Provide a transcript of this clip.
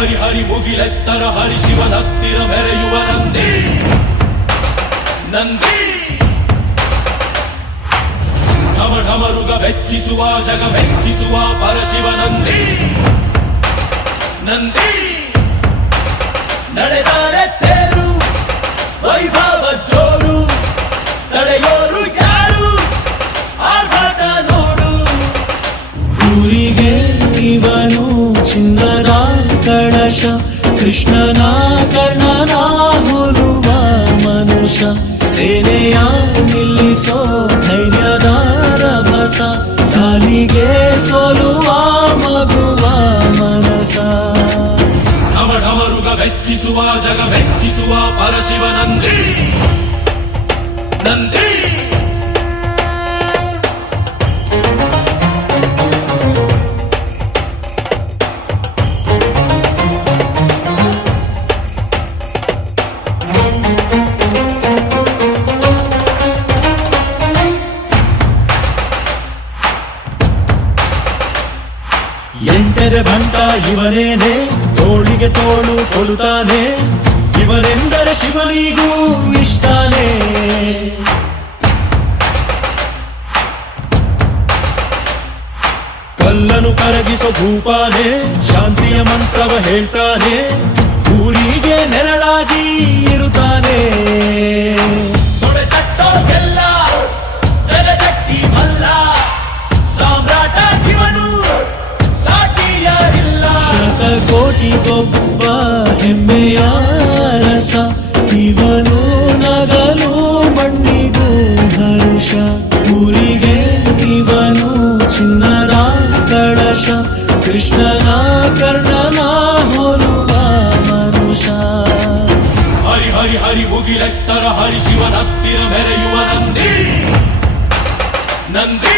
ಮುಗಿಲೆತ್ತರ ಹರಿಶಿವನತ್ತಿರ ಮೆರೆಯುವ ನಂದಿ. ನಂದಿ. ಢಮ ಢಮರುಗ ಬೆಚ್ಚಿಸುವ ಜಗ ಮೆಚ್ಚಿಸುವ ಪರಶಿವ ನಂದಿ. ನಂದಿ. ಕಳಶ ಕೃಷ್ಣನ ಕರ್ಣನ ಹೋಲುವ ಮನುಷ್ಯ ಸೇನೆಯ ನಿಲ್ಲಿಸೋ ಧೈರ್ಯದ ರಭಸ ಕಾಲಿಗೆ ಸೋಲುವ ಮಗುವ ಮನಸ ಢಮ ಢಮರುಗ ಮೆಚ್ಚಿಸುವ ಜಗ ಮೆಚ್ಚಿಸುವ ಪರಶಿವ ನಂದಿ ನಂದಿ ಎಂಟರೆ ಬಂಟ ಇವನೇನೆ, ತೋಳಿಗೆ ತೋಳು ಕೊಡುತ್ತಾನೆ ಇವನೆಂದರೆ ಶಿವನಿಗೂ ಇಷ್ಟಾನೇ. ಕಲ್ಲನು ಕರಗಿಸೋ ಭೂಪಾನೆ ಶಾಂತಿಯ ಮಂತ್ರವ ಹೇಳ್ತಾನೆ. ಊರಿಗೆ ನೆರಳಾಗಿ ಇರುತ್ತಾನೆ. ಶತಕೋಟಿಗೊಬ್ಬ ಹೆಮ್ಮೆಯ ರಸ. ಇವನು ನಗಲು ಮಣ್ಣಿಗೂ ಹರುಷ. ಊರಿಗೆ ಇವನು ಚಿನ್ನದ ಕಳಶ. ಕೃಷ್ಣನ ಕರ್ಣನ ಮನುಷ ಹರಿ ಹರಿ ಹರಿ ಮುಗಿಲೆತ್ತರ ಹರಿ ಶಿವನತ್ತಿರ ಮೆರೆಯುವ ನಂದಿ. ನಂದಿ.